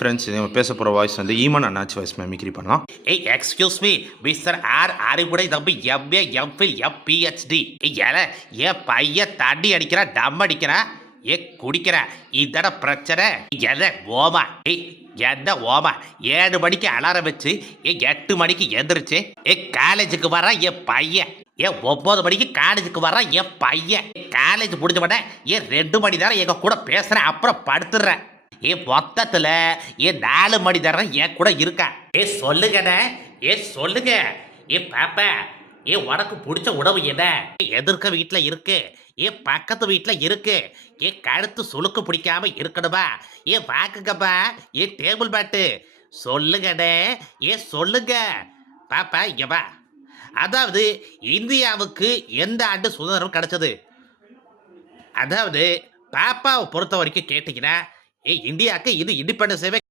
Friends, இது நம்ம பேச போகிற வாய்ஸ் வந்து ஈமன் அண்ணாச்சி வாய்ஸ் மிமிக்ரி பண்ணலாம். ஏய் எக்ஸ்கியூஸ் மீ மிஸ்டர் ஆர் அறிவுடை தம்பி எம்ஏ எம்ஃபில் எம்பிஹெச்டி ஏல ஏன் பையன் தண்ணி அடிக்கிறா டம் அடிக்கிறா ஏ குடிக்கிறா இதோட பிரச்சனை எதை ஓமா ஏய் என்ன ஓமா 7 மணிக்கு அலாரம் வச்சு 8 மணிக்கு எந்திரிச்சு காலேஜுக்கு வர என் பையன் 9 மணிக்கு காலேஜுக்கு வர என் பையன் காலேஜ் முடிஞ்ச உடனே 2 மணி நேரம் எங்க கூட பேசுறேன் அப்புறம் படுத்துடுறேன் மொத்தத்துல 4 மணி நேரம் என் கூட இருக்கா சொல்லுங்கண்ணே சொல்லுங்க பாப்பா உனக்கு பிடிச்ச உணவு என்ன எதிர்க்க வீட்டுல இருக்கு பக்கத்து வீட்டுல இருக்கு கழுத்து சுளுக்கு பிடிக்காம இருக்கணுமா வாக்குங்கப்பா டேபிள் பேட்டு சொல்லுங்கண்ணே சொல்லுங்க பாப்பா இங்க வா. அதாவது இந்தியாவுக்கு எந்த ஆண்டு சுதந்திரம் கிடைச்சது? அதாவது பாப்பாவை பொறுத்த வரைக்கும் கேட்டீங்கன்னா இந்தியாவுக்கு இது இண்டிபெண்டன்ஸே